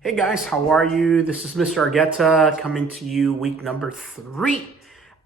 Hey guys, how are you? This is Mr. Argueta coming to you week number 3.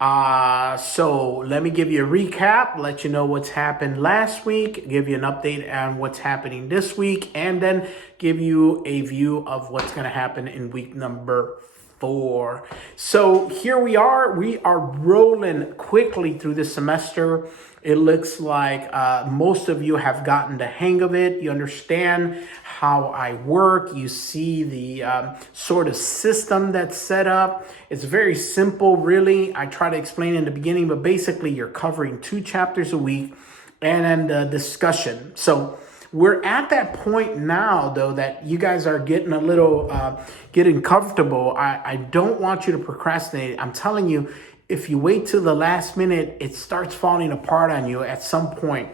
So let me give you a recap, let you know what's happened last week, give you an update on what's happening this week, and then give you a view of what's going to happen in week number 4. So here we are rolling quickly through this semester. It looks like most of you have gotten the hang of it. You understand how I work. You see the sort of system that's set up. It's very simple, really. I try to explain in the beginning, but basically you're covering 2 chapters a week and then the discussion. So we're at that point now, though, that you guys are getting a little, getting comfortable. I don't want you to procrastinate. I'm telling you, if you wait till the last minute, it starts falling apart on you at some point.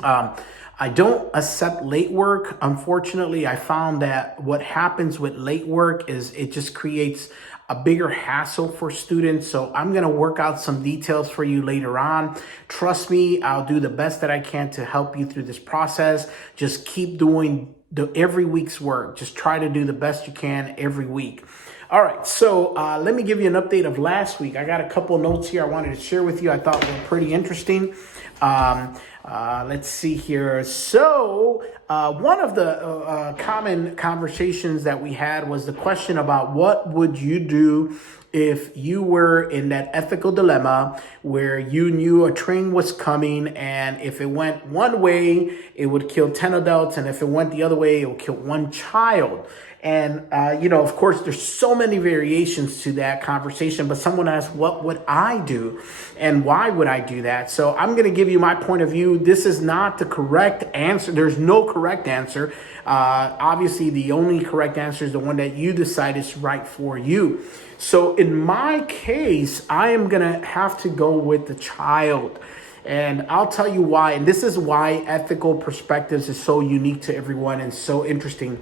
I don't accept late work. Unfortunately, I found that what happens with late work is it just creates a bigger hassle for students. So I'm going to work out some details for you later on. Trust me, I'll do the best that I can to help you through this process. Just keep doing every week's work. Just try to do the best you can every week. All right, so let me give you an update of last week. I got a couple notes here I wanted to share with you. I thought were pretty interesting. Let's see here. So one of the common conversations that we had was the question about what would you do if you were in that ethical dilemma where you knew a train was coming, and if it went one way, it would kill 10 adults, and if it went the other way, it would kill 1 child. And, of course, there's so many variations to that conversation, but someone asked, what would I do and why would I do that? So I'm going to give you my point of view. This is not the correct answer. There's no correct answer. Obviously, the only correct answer is the one that you decide is right for you. So in my case, I am going to have to go with the child. And I'll tell you why. And this is why ethical perspectives is so unique to everyone and so interesting.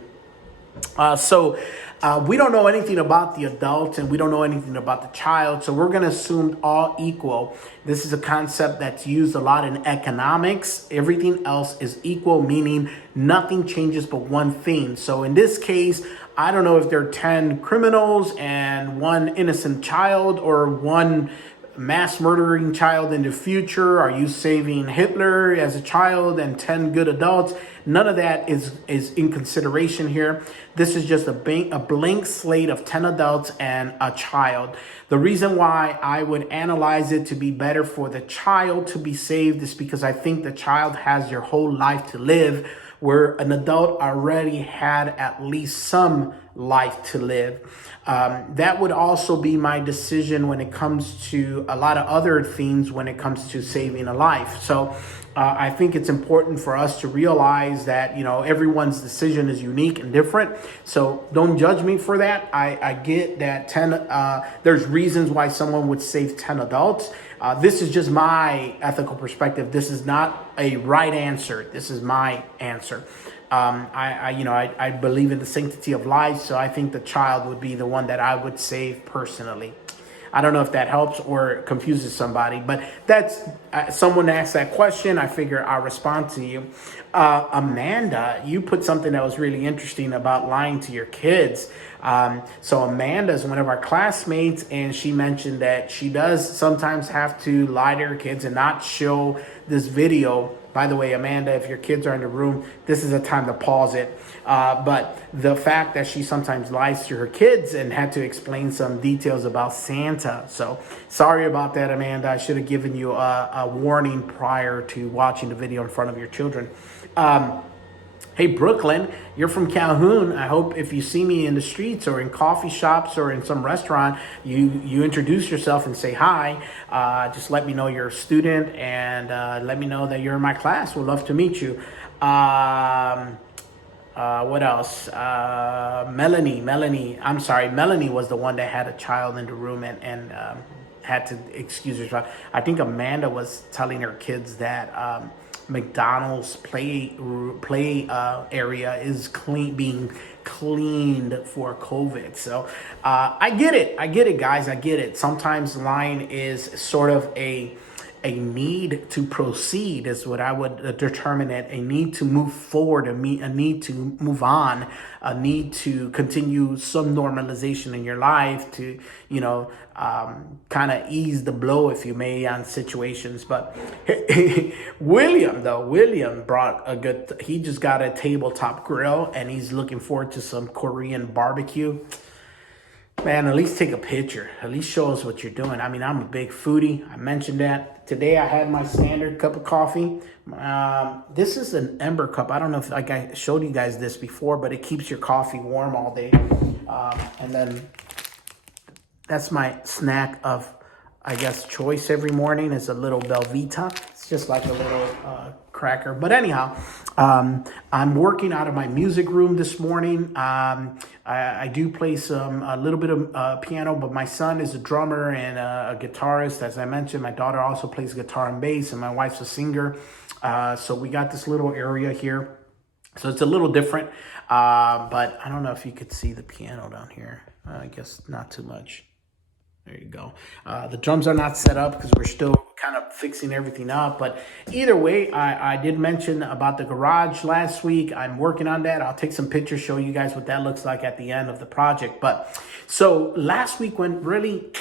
So we don't know anything about the adult and we don't know anything about the child. So we're going to assume all equal. This is a concept that's used a lot in economics. Everything else is equal, meaning nothing changes but one thing. So in this case, I don't know if there are 10 criminals and 1 innocent child or 1 mass murdering child in the future. Are you saving Hitler as a child and 10 good adults? None of that is in consideration here. This is just a blank slate of 10 adults and a child. The reason why I would analyze it to be better for the child to be saved is because I think the child has their whole life to live, where an adult already had at least some life to live. That would also be my decision when it comes to a lot of other things when it comes to saving a life. So I think it's important for us to realize that, everyone's decision is unique and different. So don't judge me for that. I get that there's reasons why someone would save 10 adults. This is just my ethical perspective. This is not a right answer. This is my answer. I believe in the sanctity of life, so I think the child would be the one that I would save personally. I don't know if that helps or confuses somebody, but that's someone asked that question. I figure I'll respond to you. Amanda, you put something that was really interesting about lying to your kids. So Amanda is one of our classmates, and she mentioned that she does sometimes have to lie to her kids and not show this video. By the way, Amanda, if your kids are in the room, this is a time to pause it. But the fact that she sometimes lies to her kids and had to explain some details about Santa. So sorry about that, Amanda. I should have given you a warning prior to watching the video in front of your children. Hey, Brooklyn, you're from Calhoun. I hope if you see me in the streets or in coffee shops or in some restaurant, you introduce yourself and say hi. Just let me know you're a student and let me know that you're in my class. We'd love to meet you. What else? Melanie was the one that had a child in the room and had to excuse herself. I think Amanda was telling her kids that McDonald's play area is being cleaned for COVID. So I get it, guys. I get it. Sometimes lying is sort of a a need to proceed is what I would determine it. A need to move forward, a need to move on, a need to continue some normalization in your life to, kind of ease the blow, if you may, on situations. But William brought he just got a tabletop grill and he's looking forward to some Korean barbecue. Man, at least take a picture. At least show us what you're doing. I mean, I'm a big foodie. I mentioned that. Today I had my standard cup of coffee. This is an Ember cup. I don't know if I showed you guys this before, but it keeps your coffee warm all day. And then that's my snack of, I guess, choice every morning is a little Belvita. It's just like a little cracker. But anyhow, I'm working out of my music room this morning. I do play a little bit of piano, but my son is a drummer and a guitarist. As I mentioned, my daughter also plays guitar and bass, and my wife's a singer. So we got this little area here. So it's a little different, but I don't know if you could see the piano down here. I guess not too much. There you go. The drums are not set up because we're still kind of fixing everything up. But either way, I did mention about the garage last week. I'm working on that. I'll take some pictures, show you guys what that looks like at the end of the project. But so last week went really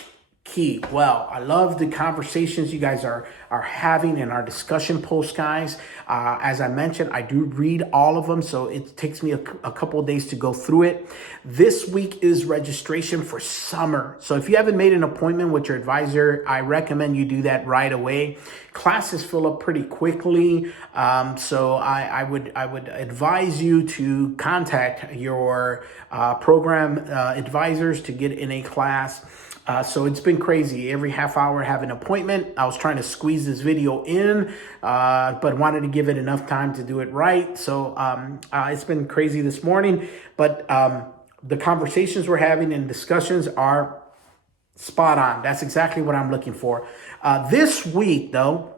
key. Well, I love the conversations you guys are having in our discussion posts, guys. As I mentioned, I do read all of them, so it takes me a couple of days to go through it. This week is registration for summer. So if you haven't made an appointment with your advisor, I recommend you do that right away. Classes fill up pretty quickly, so I would advise you to contact your program advisors to get in a class. So it's been crazy. Every half hour I have an appointment. I was trying to squeeze this video in, but wanted to give it enough time to do it right. So it's been crazy this morning, but the conversations we're having and discussions are spot on. That's exactly what I'm looking for. This week, though,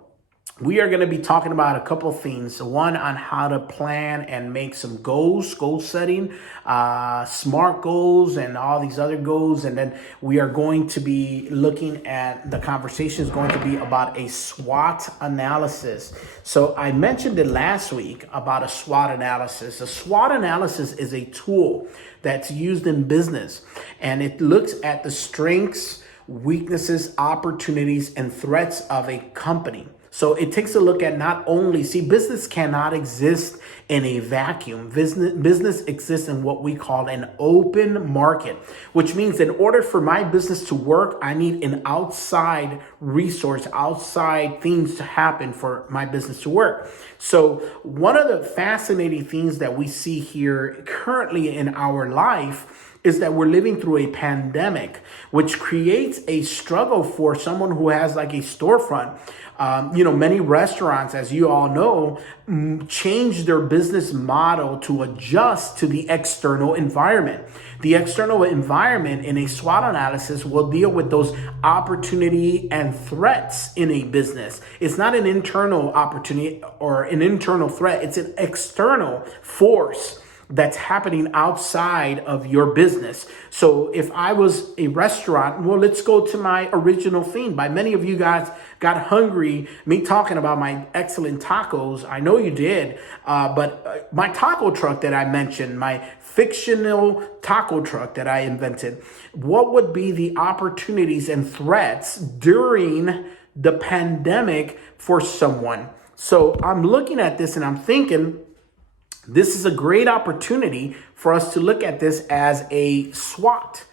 we are going to be talking about a couple of things. One on how to plan and make some goals, goal setting, SMART goals, and all these other goals. And then we are going to be looking at the conversation is going to be about a SWOT analysis. So I mentioned it last week about a SWOT analysis. A SWOT analysis is a tool that's used in business, and it looks at the strengths, weaknesses, opportunities, and threats of a company. So it takes a look at not only, business cannot exist in a vacuum. Business exists in what we call an open market, which means in order for my business to work, I need an outside resource, outside things to happen for my business to work. So one of the fascinating things that we see here currently in our life is that we're living through a pandemic, which creates a struggle for someone who has like a storefront. Many restaurants, as you all know, change their business model to adjust to the external environment. The external environment in a SWOT analysis will deal with those opportunity and threats in a business. It's not an internal opportunity or an internal threat. It's an external force that's happening outside of your business. So if I was a restaurant, well, let's go to my original theme. By many of you guys got hungry, me talking about my excellent tacos. I know you did, but my taco truck that I mentioned, my fictional taco truck that I invented, what would be the opportunities and threats during the pandemic for someone? So I'm looking at this and I'm thinking, this is a great opportunity for us to look at this as a SWOT.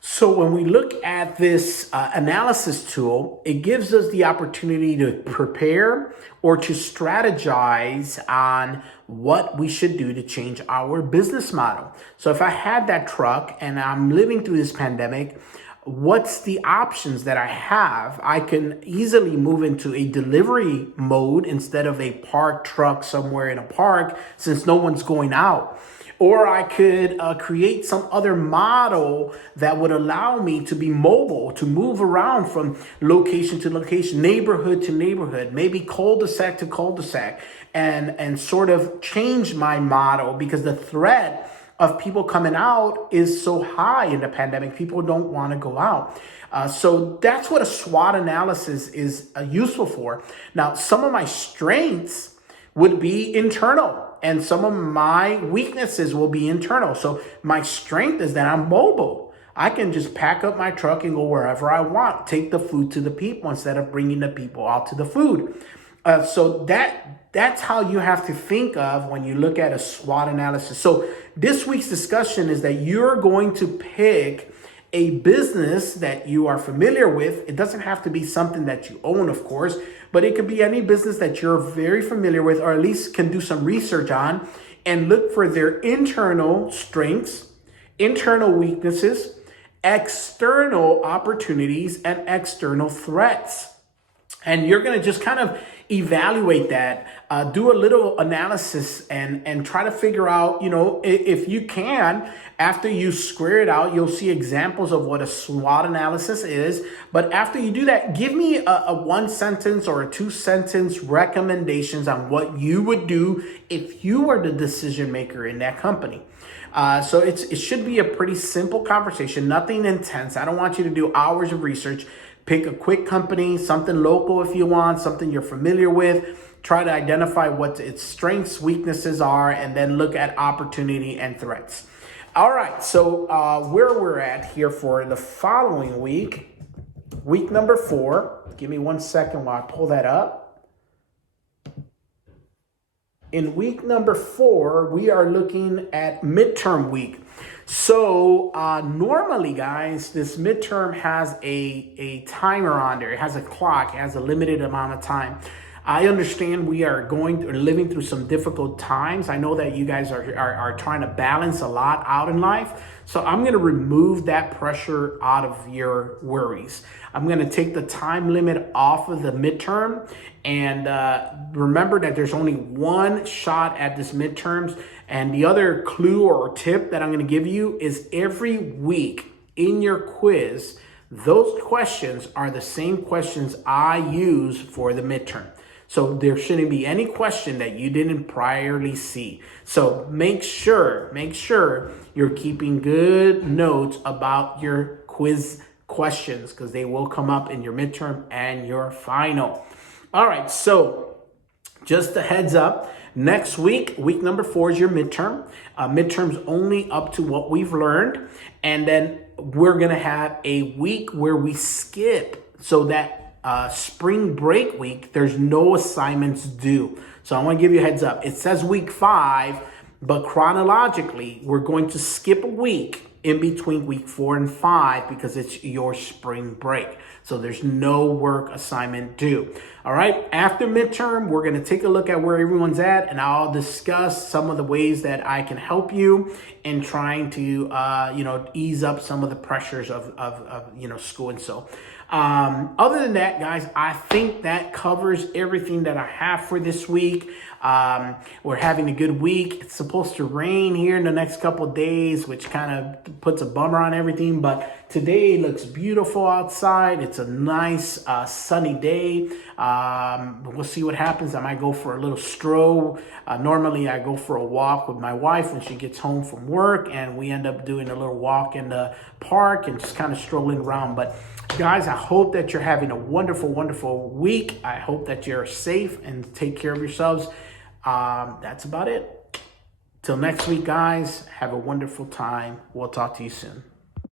So when we look at this analysis tool, it gives us the opportunity to prepare or to strategize on what we should do to change our business model. So if I had that truck and I'm living through this pandemic, what's the options that I have? I can easily move into a delivery mode instead of a parked truck somewhere in a park since no one's going out. Or I could create some other model that would allow me to be mobile, to move around from location to location, neighborhood to neighborhood, maybe cul-de-sac to cul-de-sac, and sort of change my model because the threat of people coming out is so high in the pandemic. People don't want to go out. So that's what a SWOT analysis is useful for. Now, some of my strengths would be internal, and some of my weaknesses will be internal. So my strength is that I'm mobile. I can just pack up my truck and go wherever I want, take the food to the people instead of bringing the people out to the food. So that's how you have to think of when you look at a SWOT analysis. So this week's discussion is that you're going to pick a business that you are familiar with. It doesn't have to be something that you own, of course, but it could be any business that you're very familiar with, or at least can do some research on, and look for their internal strengths, internal weaknesses, external opportunities, and external threats. And you're going to just kind of evaluate that, do a little analysis, and try to figure out, if you can, after you square it out, you'll see examples of what a SWOT analysis is. But after you do that, give me a 1 sentence or a 2 sentence recommendations on what you would do if you were the decision maker in that company. So it should be a pretty simple conversation, nothing intense. I don't want you to do hours of research. Pick a quick company, something local if you want, something you're familiar with. Try to identify what its strengths, weaknesses are, and then look at opportunity and threats. All right, so where we're at here for the following week, week number 4. Give me 1 second while I pull that up. In week number 4, we are looking at midterm week. So normally, guys, this midterm has a timer on there. It has a clock. It has a limited amount of time. I understand we are living through some difficult times. I know that you guys are trying to balance a lot out in life. So I'm going to remove that pressure out of your worries. I'm going to take the time limit off of the midterm. And remember that there's only one shot at this midterms. And the other clue or tip that I'm going to give you is every week in your quiz, those questions are the same questions I use for the midterm. So there shouldn't be any question that you didn't priorly see. So make sure you're keeping good notes about your quiz questions, because they will come up in your midterm and your final. All right, so just a heads up, next week, week number 4 is your midterm. Midterm's only up to what we've learned. And then we're going to have a week where we skip, so that spring break week, there's no assignments due. So I want to give you a heads up. It says week 5, but chronologically, we're going to skip a week in between week 4 and 5 because it's your spring break. So there's no work assignment due. All right. After midterm, we're going to take a look at where everyone's at, and I'll discuss some of the ways that I can help you in trying to, ease up some of the pressures of school. And so other than that, guys, I think that covers everything that I have for this week. We're having a good week. It's supposed to rain here in the next couple of days, which kind of puts a bummer on everything. But today looks beautiful outside. It's a nice sunny day. We'll see what happens. I might go for a little stroll. Normally I go for a walk with my wife when she gets home from work, and we end up doing a little walk in the park and just kind of strolling around. But guys, I hope that you're having a wonderful, wonderful week. I hope that you're safe and take care of yourselves. That's about it. Till next week, guys, have a wonderful time. We'll talk to you soon.